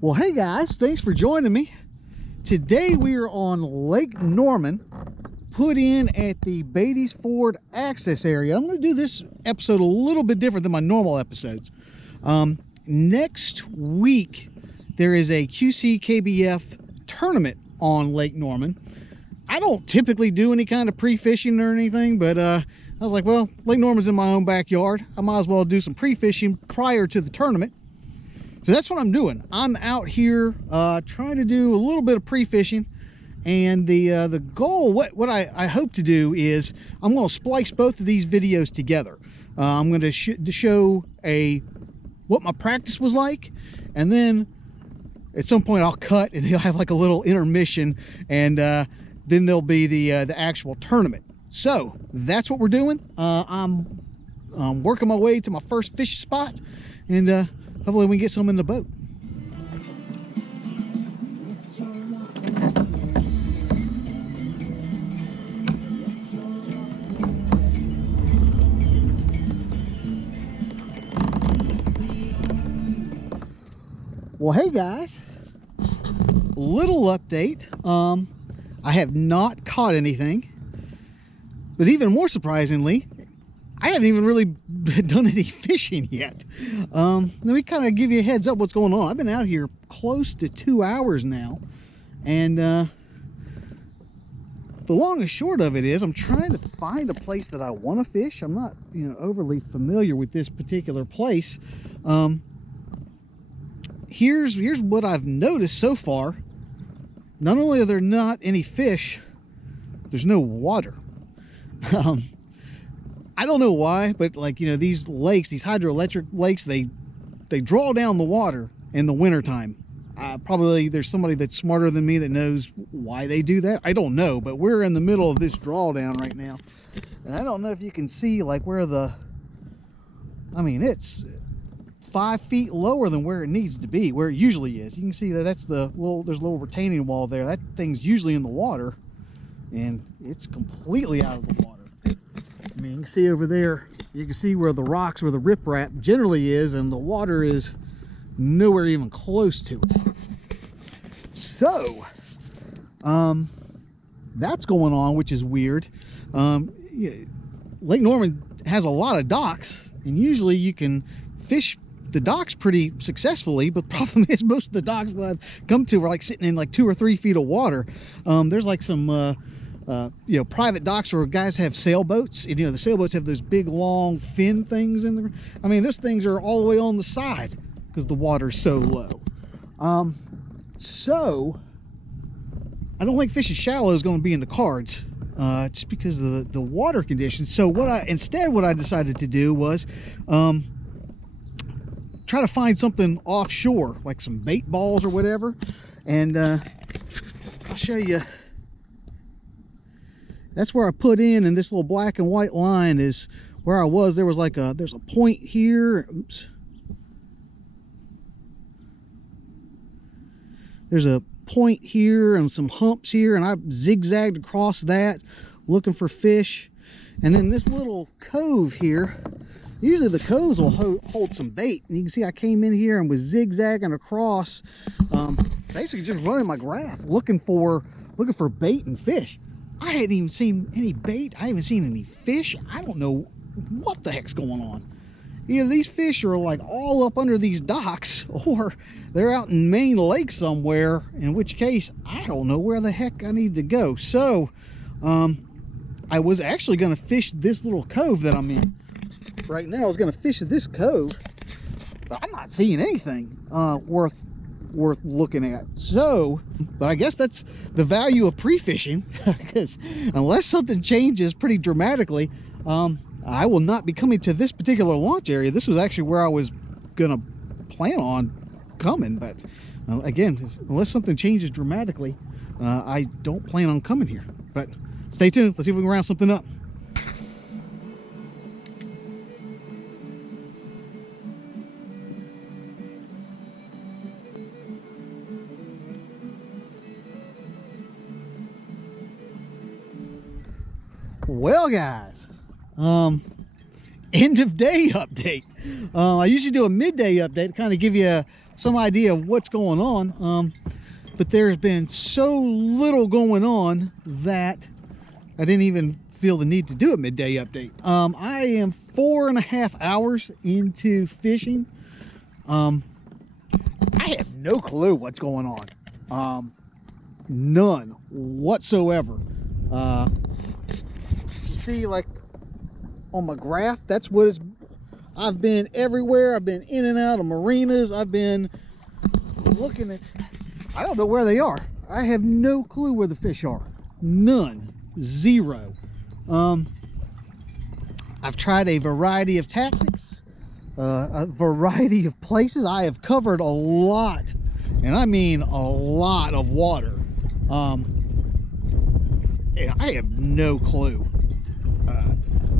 Well, hey guys, thanks for joining me. Today we are on Lake Norman, put in at the B.A.S.S Ford access area. I'm going to do this episode a little bit different than my normal episodes. Next week there is a QCKBF tournament on Lake Norman. I don't typically do any kind of pre-fishing or anything, but I was like, well, Lake Norman's in my own backyard. I might as well do some pre-fishing prior to the tournament. So that's what I'm doing. I'm out here trying to do a little bit of pre-fishing, and the goal, what I hope to do is I'm going to splice both of these videos together. I'm going to show what my practice was like, and then at some point I'll cut and he'll have like a little intermission, and then there'll be the actual tournament. So that's what we're doing. I'm working my way to my first fishing spot, and hopefully we can get some in the boat. Well, hey guys, little update. I have not caught anything, but even more surprisingly, I haven't even really done any fishing yet. Let me kind of give you a heads up what's going on. I've been out here close to 2 hours now, and the long and short of it is I'm trying to find a place that I want to fish. I'm not, overly familiar with this particular place. Here's what I've noticed so far. Not only are there not any fish, there's no water. I don't know why, but these lakes, these hydroelectric lakes, they draw down the water in the wintertime. Probably there's somebody that's smarter than me that knows why they do that. I don't know, but we're in the middle of this drawdown right now, and I don't know if you can see where it's 5 feet lower than where it needs to be, where it usually is. You can see that there's a little retaining wall there. That thing's usually in the water, and it's completely out of the water. I mean, you can see over there, you can see where the rocks, where the riprap generally is, and the water is nowhere even close to it. So that's going on, which is weird. Lake Norman has a lot of docks, and usually you can fish the docks pretty successfully, but the problem is most of the docks that I've come to are sitting in 2 or 3 feet of water. There's some private docks where guys have sailboats, and the sailboats have those big long fin things in there. I mean, those things are all the way on the side because the water's so low. So I don't think fishing shallow is going to be in the cards, just because of the water conditions. So what I decided to do was try to find something offshore, like some bait balls or whatever, and I'll show you. That's where I put in, and this little black and white line is where I was. There was there's a point here. Oops. There's a point here and some humps here, and I zigzagged across that looking for fish. And then this little cove here, usually the coves will hold some bait, and you can see I came in here and was zigzagging across, basically just running my graph looking for bait and fish. I hadn't even seen any bait. I haven't seen any fish. I don't know what the heck's going on. Either these fish are all up under these docks, or they're out in Main Lake somewhere, in which case I don't know where the heck I need to go. So I was actually going to fish this little cove that I'm in right now. I was going to fish this cove, but I'm not seeing anything worth looking at. So, but I guess that's the value of pre-fishing, because unless something changes pretty dramatically, I will not be coming to this particular launch area. This was actually where I was gonna plan on coming, but again, unless something changes dramatically, I don't plan on coming here. But stay tuned. Let's see if we can round something up. Well guys, end of day update. I usually do a midday update to kind of give you some idea of what's going on. But there's been so little going on that I didn't even feel the need to do a midday update. I am 4.5 hours into fishing. I have no clue what's going on. None whatsoever. You see, like on my graph, that's what it's. I've been everywhere. I've been in and out of marinas. I've been looking at. I don't know where they are. I have no clue where the fish are. None. Zero. I've tried a variety of tactics, a variety of places. I have covered a lot, and I mean a lot of water. And I have no clue,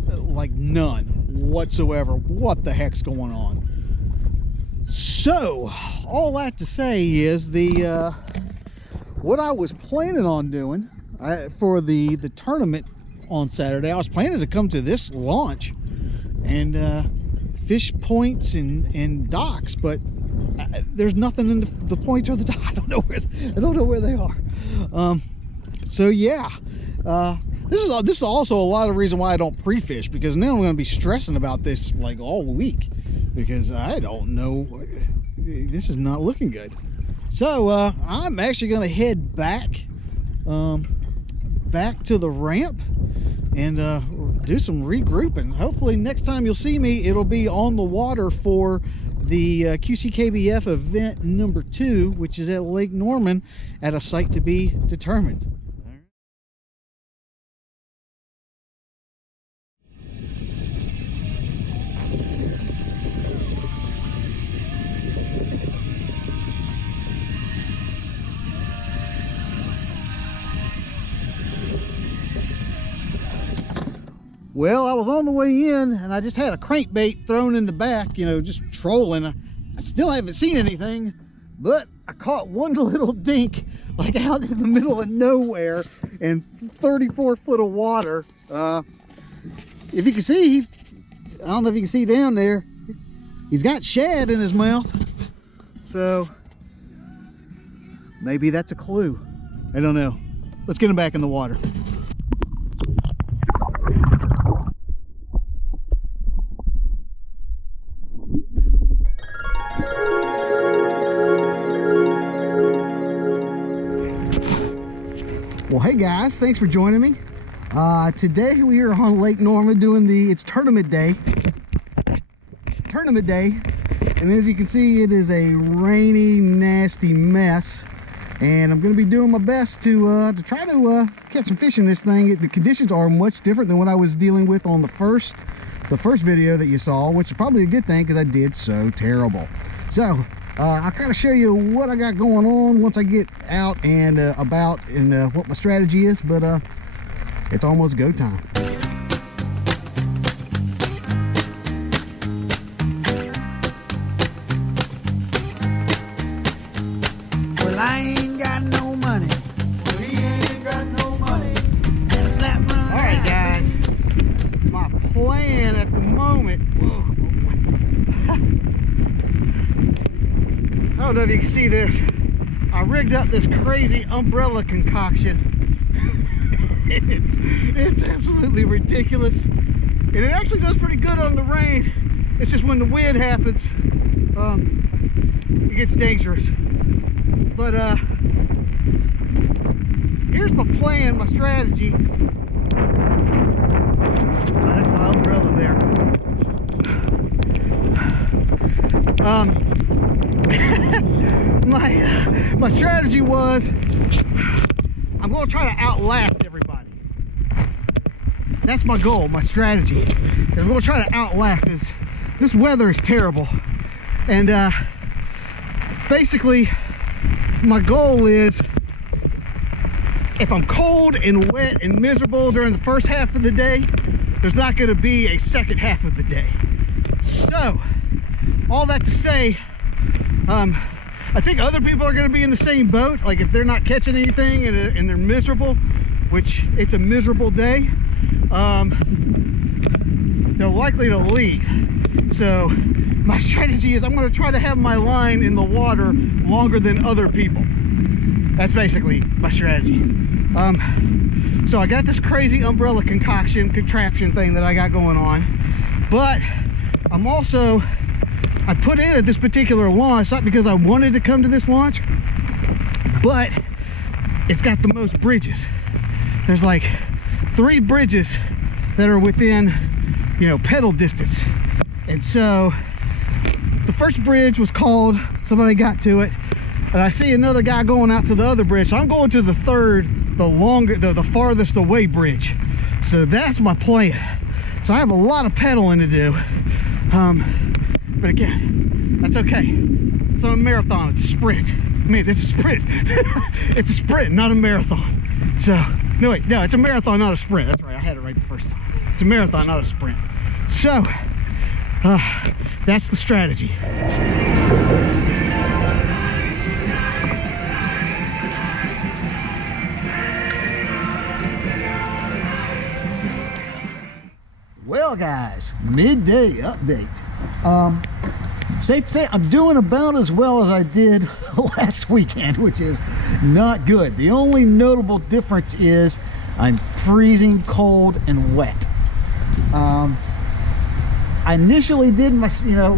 like none whatsoever, what the heck's going on. So all that to say is what I was planning on doing for the tournament on Saturday, I was planning to come to this launch and fish points and docks, but there's nothing in the points or the dock. I don't know where they are. So yeah, this is also a lot of reason why I don't pre-fish, because now I'm going to be stressing about this like all week, because I don't know, this is not looking good. So I'm actually going to head back to the ramp and do some regrouping. Hopefully next time you'll see me, it'll be on the water for the QCKBF event number 2, which is at Lake Norman at a site to be determined. Well, I was on the way in and I just had a crankbait thrown in the back, you know, just trolling. I still haven't seen anything, but I caught one little dink like out in the middle of nowhere in 34 foot of water. If you can see, I don't know if you can see down there, he's got shad in his mouth. So maybe that's a clue. I don't know. Let's get him back in the water. Well, hey guys, thanks for joining me. Today we are on Lake Norman doing it's tournament day. And as you can see, it is a rainy, nasty mess. And I'm going to be doing my best to try to catch some fish in this thing. The conditions are much different than what I was dealing with on the first video that you saw, which is probably a good thing because I did so terrible. So I'll kind of show you what I got going on once I get out and about and what my strategy is, but it's almost go time. Well, I ain't got no money. Well, he ain't got no money. And slap my All right, guys. My plan at the moment. I don't know if you can see this. I rigged up this crazy umbrella concoction. It's absolutely ridiculous. And it actually does pretty good on the rain. It's just when the wind happens, it gets dangerous. But here's my plan, my strategy. That's my umbrella there. My strategy was I'm going to try to outlast everybody. That's my goal, my strategy. I'm going to try to outlast this. This weather is terrible. And basically, my goal is if I'm cold and wet and miserable during the first half of the day, there's not going to be a second half of the day. So, all that to say, I think other people are going to be in the same boat. Like if they're not catching anything and they're miserable, which it's a miserable day, they're likely to leave. So my strategy is I'm going to try to have my line in the water longer than other people. That's basically my strategy. So I got this crazy umbrella contraption thing that I got going on, but I'm also, I put in at this particular launch, not because I wanted to come to this launch, but it's got the most bridges. There's like 3 bridges that are within, you know, pedal distance. And so the first bridge was called, somebody got to it, and I see another guy going out to the other bridge, so I'm going to the third, the farthest away bridge. So that's my plan. So I have a lot of pedaling to do, but again, that's okay. It's not a marathon, it's a sprint. I mean, it's a sprint. It's a sprint, not a marathon. So no, wait, no, it's a marathon, not a sprint. That's right, I had it right the first time. It's a marathon, not a sprint. So that's the strategy. Well guys, midday update. Safe to say I'm doing about as well as I did last weekend, which is not good. The only notable difference is I'm freezing cold and wet. I initially did my,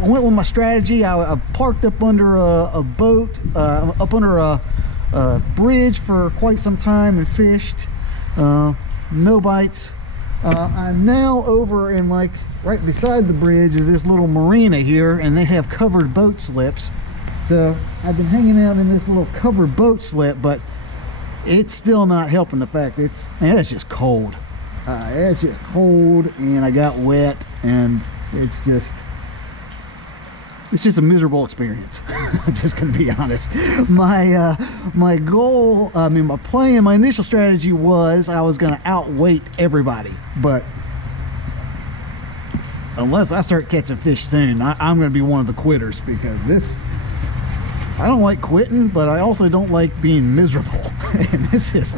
went with my strategy. I parked up under a boat, up under a bridge for quite some time and fished. No bites. I'm now over in, like, right beside the bridge is this little marina here, and they have covered boat slips. So I've been hanging out in this little covered boat slip, but it's still not helping the fact it's just cold. It's just cold, and I got wet, and it's just a miserable experience. I'm just gonna be honest. My goal, my plan, my initial strategy was I was gonna outweight everybody, but unless I start catching fish soon, I'm gonna be one of the quitters, because I don't like quitting, but I also don't like being miserable. And this is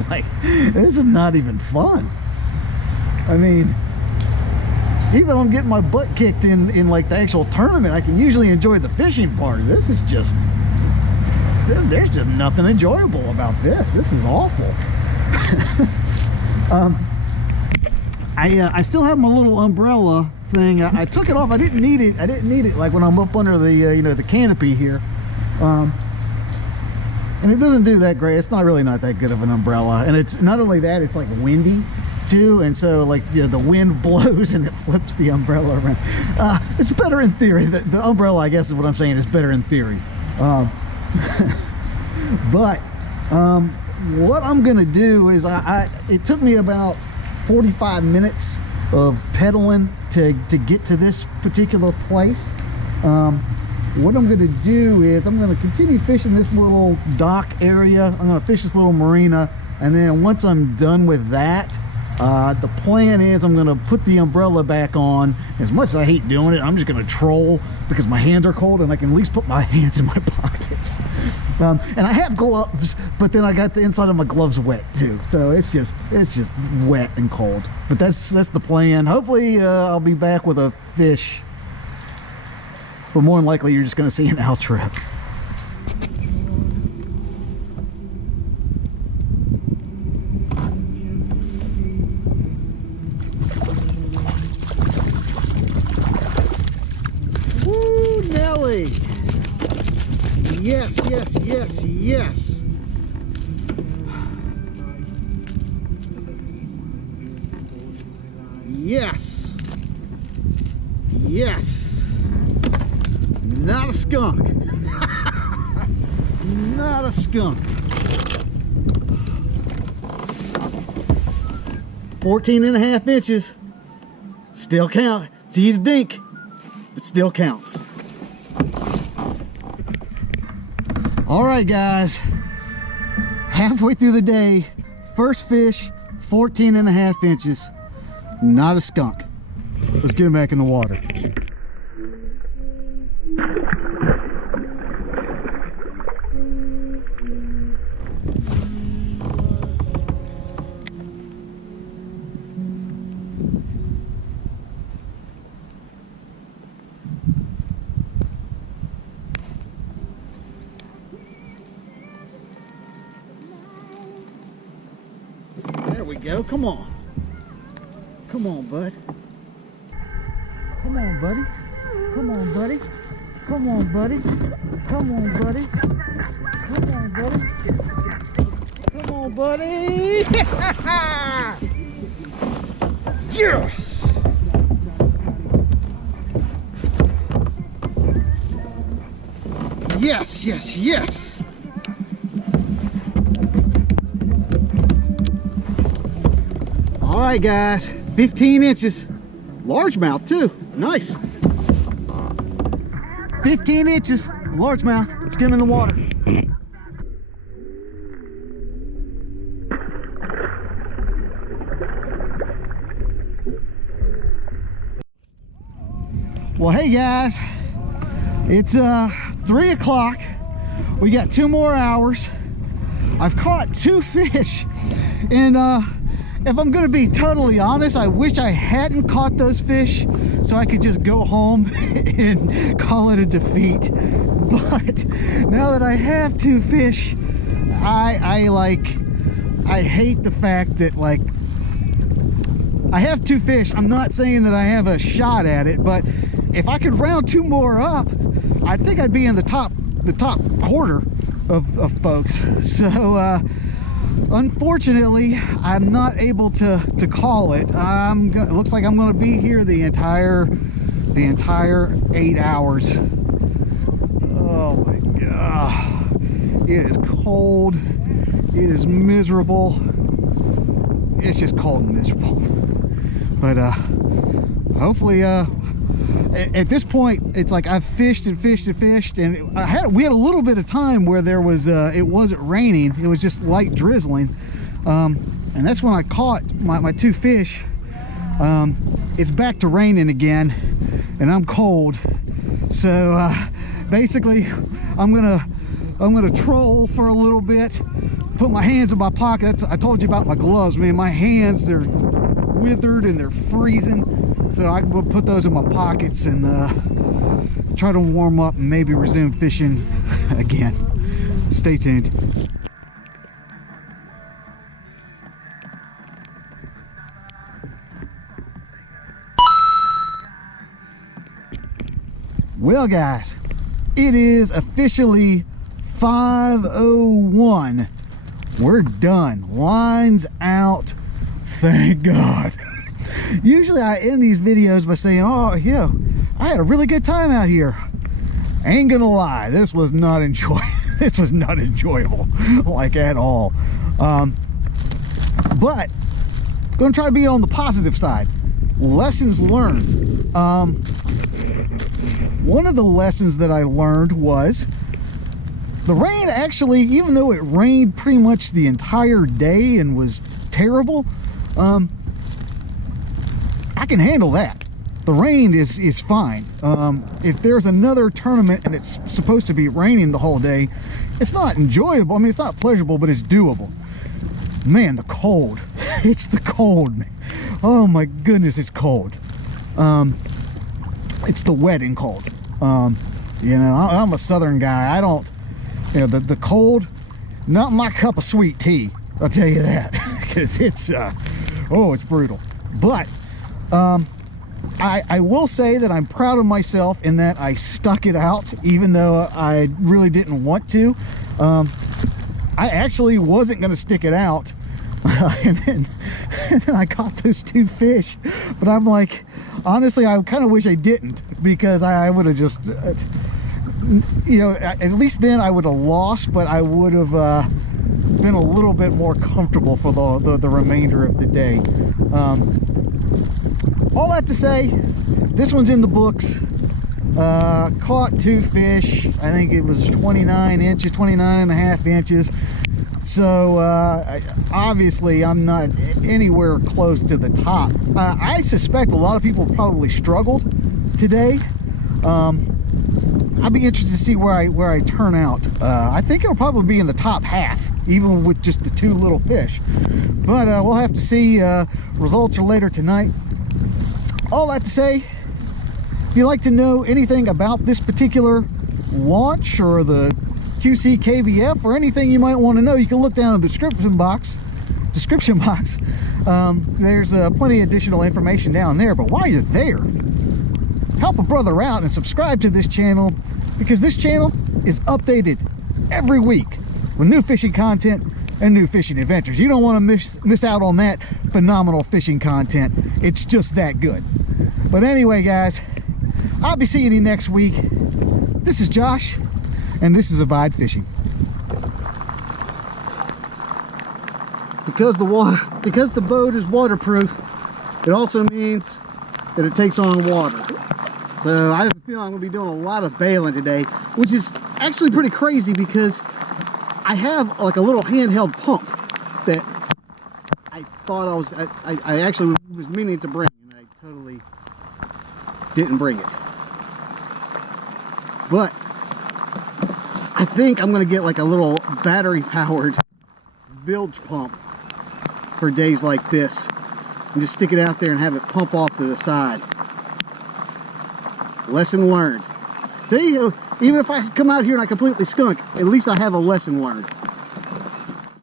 not even fun. I mean, even though I'm getting my butt kicked in like the actual tournament, I can usually enjoy the fishing part. This is just, there's just nothing enjoyable about this. This is awful. I still have my little umbrella thing. I took it off. I didn't need it. I didn't need it like when I'm up under the the canopy here. And it doesn't do that great. It's not that good of an umbrella. And it's not only that, it's like windy too, and so, like, the wind blows and it flips the umbrella around. It's better in theory. The umbrella, I guess, is what I'm saying, is better in theory. But what I'm gonna do is it took me about 45 minutes of pedaling to get to this particular place. What I'm gonna do is I'm gonna continue fishing this little dock area. I'm gonna fish this little marina, and then once I'm done with that, the plan is I'm gonna put the umbrella back on. As much as I hate doing it, I'm just gonna troll because my hands are cold and I can at least put my hands in my pockets. And I have gloves, but then I got the inside of my gloves wet too, so it's just wet and cold. But that's the plan. Hopefully I'll be back with a fish, but more than likely you're just gonna see an outro. Yes, yes, yes, yes. Yes. Yes. Not a skunk. Not a skunk. 14.5 inches. Still count. See, he's dink, but still counts. All right, guys, halfway through the day, first fish, 14.5 inches, not a skunk. Let's get him back in the water. we go. Come on. Come on, bud. Come on, buddy. Come on, buddy. Come on, buddy. Come on, buddy. Come on, buddy. Come on, buddy. Yes. Yes, yes, yes. All right, guys, 15 inches. Largemouth too, nice. 15 inches, largemouth. Let's get him in the water. Well, hey guys, it's 3 o'clock. We got 2 more hours. I've caught 2 fish, and if I'm gonna be totally honest, I wish I hadn't caught those fish so I could just go home and call it a defeat. But now that I have 2 fish, I hate the fact that, like, I have 2 fish. I'm not saying that I have a shot at it, but if I could round 2 more up, I think I'd be in the top quarter of folks. So unfortunately, I'm not able to call it. It looks like I'm going to be here the entire 8 hours. Oh my god, it is cold. It is miserable. It's just cold and miserable. But hopefully, at this point, it's like I've fished and fished and fished, and we had a little bit of time where there was it wasn't raining. It was just light drizzling, and that's when I caught my 2 fish. It's back to raining again, and I'm cold. So basically, I'm gonna troll for a little bit, put my hands in my pockets. I told you about my gloves, man. My hands, they're withered and they're freezing, so I will put those in my pockets and try to warm up and maybe resume fishing again. Stay tuned. Well guys, it is officially 5:01. We're done. Line's out. Thank God. Usually I end these videos by saying, oh yeah, I had a really good time out here. I ain't gonna lie, this was not this was not enjoyable, like, at all. But gonna try to be on the positive side. Lessons learned. One of the lessons that I learned was the rain actually, even though it rained pretty much the entire day and was terrible, I can handle that. The rain is fine. If there's another tournament and it's supposed to be raining the whole day, it's not enjoyable. I mean, it's not pleasurable, but it's doable. Man, the cold. It's the cold. Oh my goodness, it's cold. It's the wet and cold. You know, I'm a southern guy. I don't, you know, the cold, not my cup of sweet tea, I'll tell you that. Because it's oh, it's brutal. But I will say that I'm proud of myself in that I stuck it out, even though I really didn't want to. I actually wasn't going to stick it out, and then I caught those 2 fish. But I'm like, honestly, I kind of wish I didn't, because I would have just you know, at least then I would have lost, but I would have been a little bit more comfortable for the remainder of the day. All that to say, this one's in the books. Caught 2 fish. I think it was 29 inches, 29 and a half inches. So obviously I'm not anywhere close to the top. I suspect a lot of people probably struggled today. I'll be interested to see where I turn out. I think it'll probably be in the top half, even with just the 2 little fish. But we'll have to see. Results are later tonight. All that to say, if you'd like to know anything about this particular launch or the QCKBF or anything you might want to know, you can look down in the description box description box. There's plenty of additional information down there. But while you're there, help a brother out and subscribe to this channel, because this channel is updated every week with new fishing content and new fishing adventures. You don't want to miss out on that phenomenal fishing content. It's just that good. But anyway, guys, I'll be seeing you next week. This is Josh, and this is Abide Fishing. Because the boat is waterproof, it also means that it takes on water. So I have a feeling I'm going to be doing a lot of bailing today, which is actually pretty crazy because I have like a little handheld pump that I thought I actually was meaning to bring, and I totally didn't bring it. But I think I'm going to get like a little battery powered bilge pump for days like this, and just stick it out there and have it pump off to the side. Lesson learned. See, even if I come out here and I completely skunk, at least I have a lesson learned.